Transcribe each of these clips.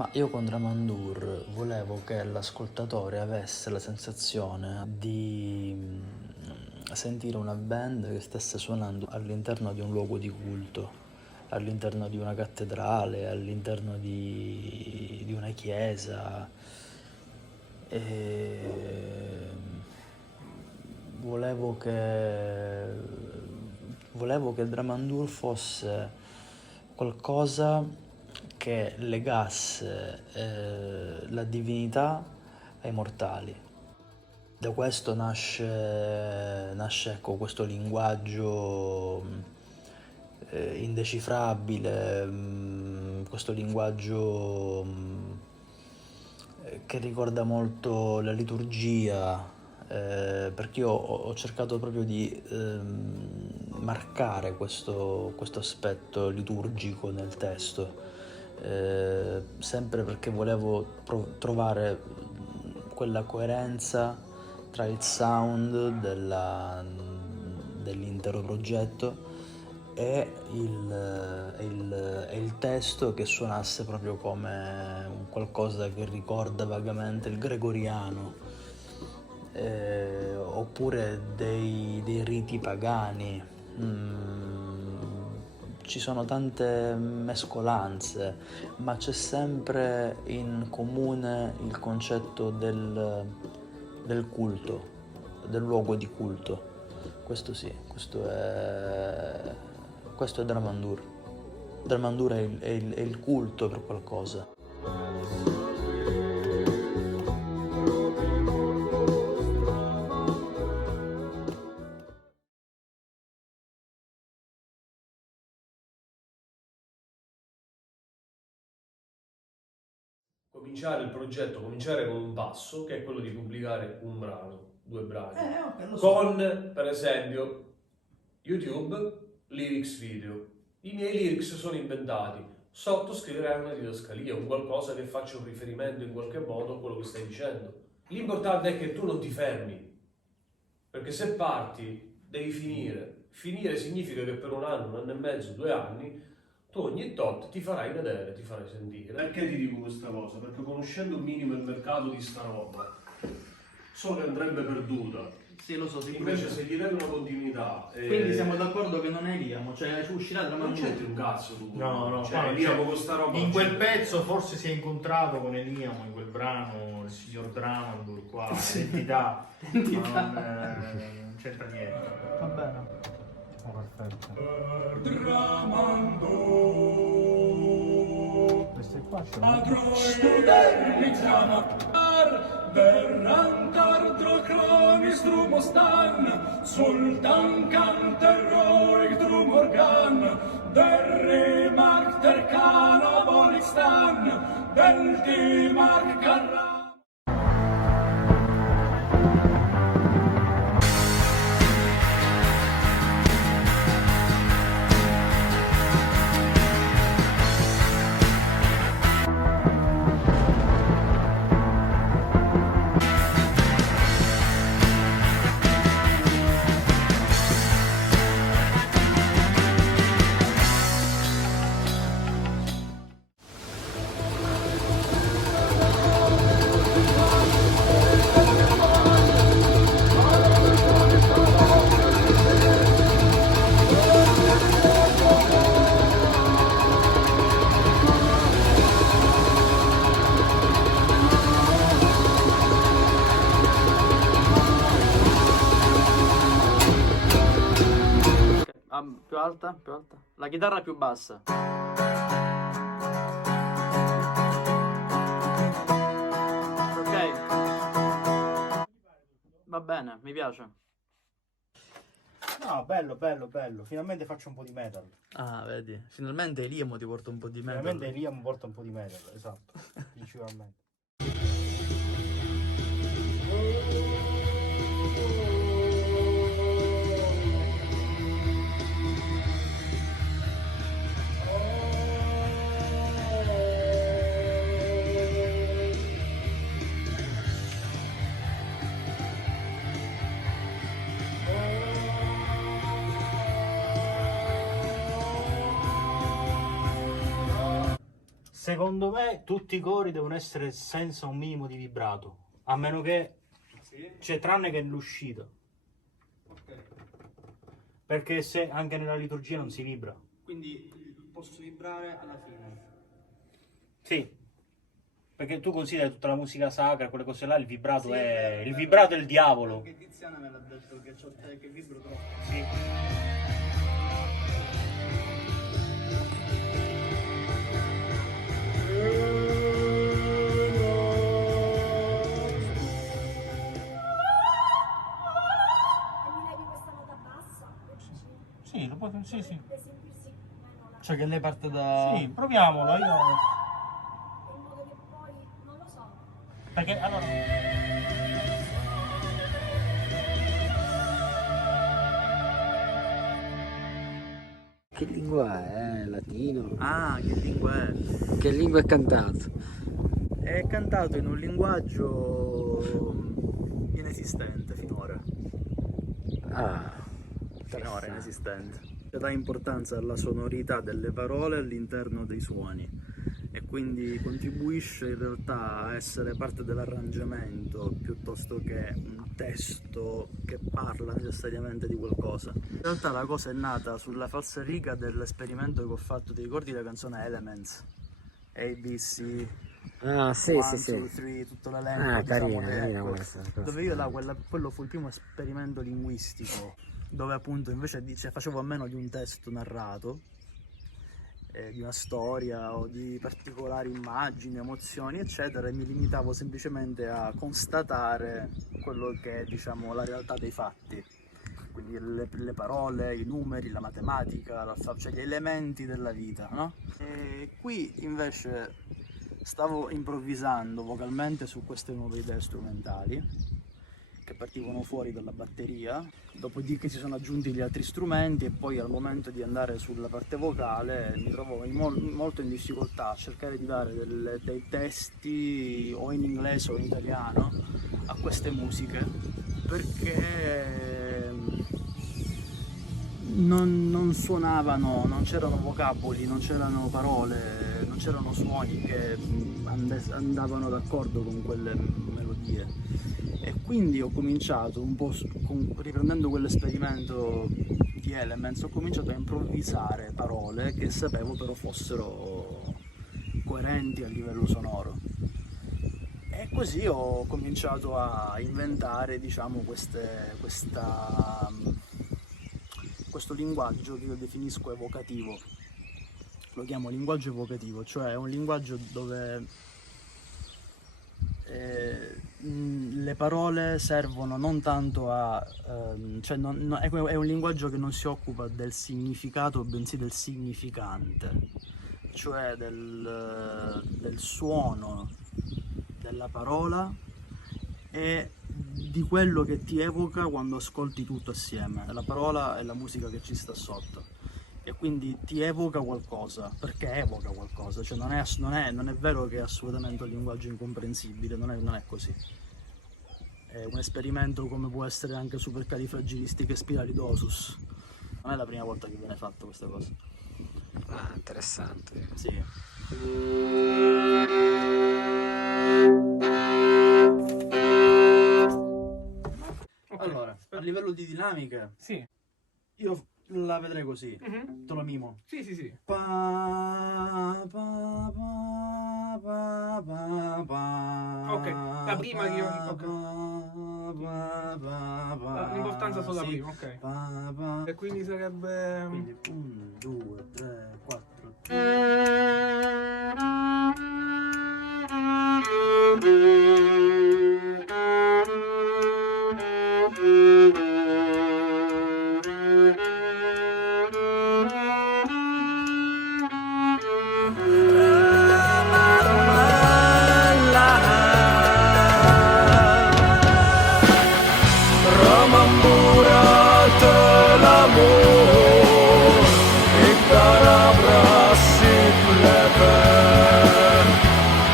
Ma io con Dramandur volevo che l'ascoltatore avesse la sensazione di sentire una band che stesse suonando all'interno di un luogo di culto, all'interno di una cattedrale, all'interno di una chiesa. E volevo che, volevo che Dramandur fosse qualcosa che legasse la divinità ai mortali. Da questo nasce ecco, questo linguaggio indecifrabile, questo linguaggio che ricorda molto la liturgia, perché io ho cercato proprio di marcare questo aspetto liturgico nel testo, sempre perché volevo trovare quella coerenza tra il sound dell'intero progetto e il testo che suonasse proprio come un qualcosa che ricorda vagamente il gregoriano, oppure dei riti pagani. Ci sono tante mescolanze, ma c'è sempre in comune il concetto del culto, del luogo di culto. Questo sì, questo è Dramandur. Dramandur è il culto per qualcosa. Cominciare il progetto, cominciare con un passo, che è quello di pubblicare un brano, due brani, Ok, lo so. con, per esempio, YouTube, lyrics video. I miei lyrics sono inventati, sotto scriverai una didascalia, un qualcosa che faccia un riferimento in qualche modo a quello che stai dicendo. L'importante è che tu non ti fermi, perché se parti devi finire. Finire significa che per un anno e mezzo, 2 anni, tu ogni tot ti farai vedere, ti farai sentire. Perché ti dico questa cosa? Perché conoscendo un minimo il mercato di sta roba, so che andrebbe perduta. Sì, lo so, Invece se gli dai una continuità... Quindi siamo d'accordo che non è Liamo, cioè uscirà Non Dramandur. c'entri un cazzo tu. No, Cioè, Liamo con sta roba... in quel pezzo forse si è incontrato con Eliamo, in quel brano, il signor Dramandur qua, l'entità, ma non c'entra niente. Va bene. Oh, perfetto. Queste qua ce Verrantar drachronis drumostan, sultan kanteroik drumorgan, der remark der kana volistan, del timark karra. Più alta, più alta. La chitarra più bassa. Ok. Va bene, mi piace. No, bello, bello, bello. Finalmente faccio un po' di metal. Ah, vedi, finalmente Liamo ti porta un po' di metal. Finalmente Eliamo porta un po' di metal, esatto. Principalmente. Secondo me tutti i cori devono essere senza un minimo di vibrato, a meno che, cioè tranne che l'uscita. Perché se anche nella liturgia non si vibra. Quindi posso vibrare alla fine. Sì. Perché tu consideri tutta la musica sacra, quelle cose là, il vibrato è il vibrato è il diavolo. Anche Tiziana me l'ha detto che vibro troppo. Sì. Sì, lo puoi, sì, sì. Cioè che lei parte da... Sì, proviamolo, io... In modo che poi, non lo so. Perché, allora... Che lingua è? Latino? Ah, che lingua è? Che lingua è cantato? È cantato in un linguaggio inesistente finora. Ah, Finora inesistente. Dà importanza alla sonorità delle parole all'interno dei suoni e quindi contribuisce in realtà a essere parte dell'arrangiamento piuttosto che un testo che parla necessariamente di qualcosa. In realtà la cosa è nata sulla falsariga dell'esperimento che ho fatto, ti ricordi la canzone Elements? ABC, ah sì, 1, sì, sì. 2, 3, tutto l'elenco, Ah, diciamo, carina ecco, questa. dove io quello fu il primo esperimento linguistico, dove appunto invece facevo a meno di un testo narrato, di una storia o di particolari immagini, emozioni eccetera, e mi limitavo semplicemente a constatare quello che è, diciamo, la realtà dei fatti, quindi le parole, i numeri, la matematica, cioè gli elementi della vita, no? E qui invece stavo improvvisando vocalmente su queste nuove idee strumentali che partivano fuori dalla batteria, dopodiché si sono aggiunti gli altri strumenti e poi al momento di andare sulla parte vocale mi trovavo molto in difficoltà a cercare di dare dei testi o in inglese o in italiano a queste musiche, perché non suonavano, non c'erano vocaboli, non c'erano parole, non c'erano suoni che andavano d'accordo con quelle melodie. E quindi ho cominciato un po', riprendendo quell'esperimento di Elements, ho cominciato a improvvisare parole che sapevo però fossero coerenti a livello sonoro. E così ho cominciato a inventare, diciamo, questo linguaggio che io definisco evocativo. Lo chiamo linguaggio evocativo, cioè è un linguaggio dove le parole servono non tanto a... cioè è un linguaggio che non si occupa del significato, bensì del significante, cioè del suono della parola e di quello che ti evoca quando ascolti tutto assieme, la parola e la musica che ci sta sotto. E quindi ti evoca qualcosa, perché evoca qualcosa, cioè non è vero che è assolutamente un linguaggio incomprensibile, non è così. È un esperimento come può essere anche supercalifragilistichespiralidosus. Non è la prima volta che viene fatto questa cosa. Ah, interessante. Sì. Allora, a livello di dinamiche, Sì. io la vedrei così, te lo mimo. Sì, sì, sì. Pa, pa, pa, pa, pa, pa, Ok, la prima che io... ok. pa, pa, pa, L'importanza solo la sì. prima, ok. Pa, pa. E quindi sarebbe... Quindi 1, 2, 3, 4,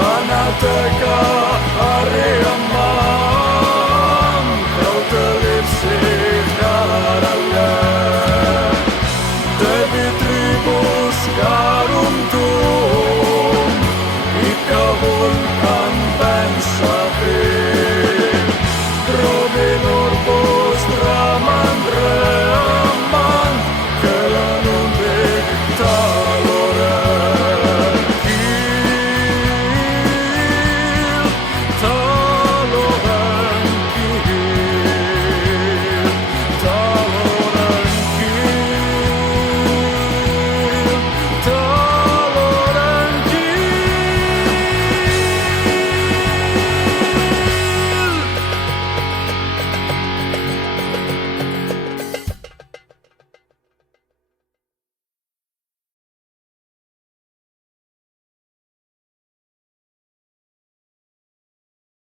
Anateka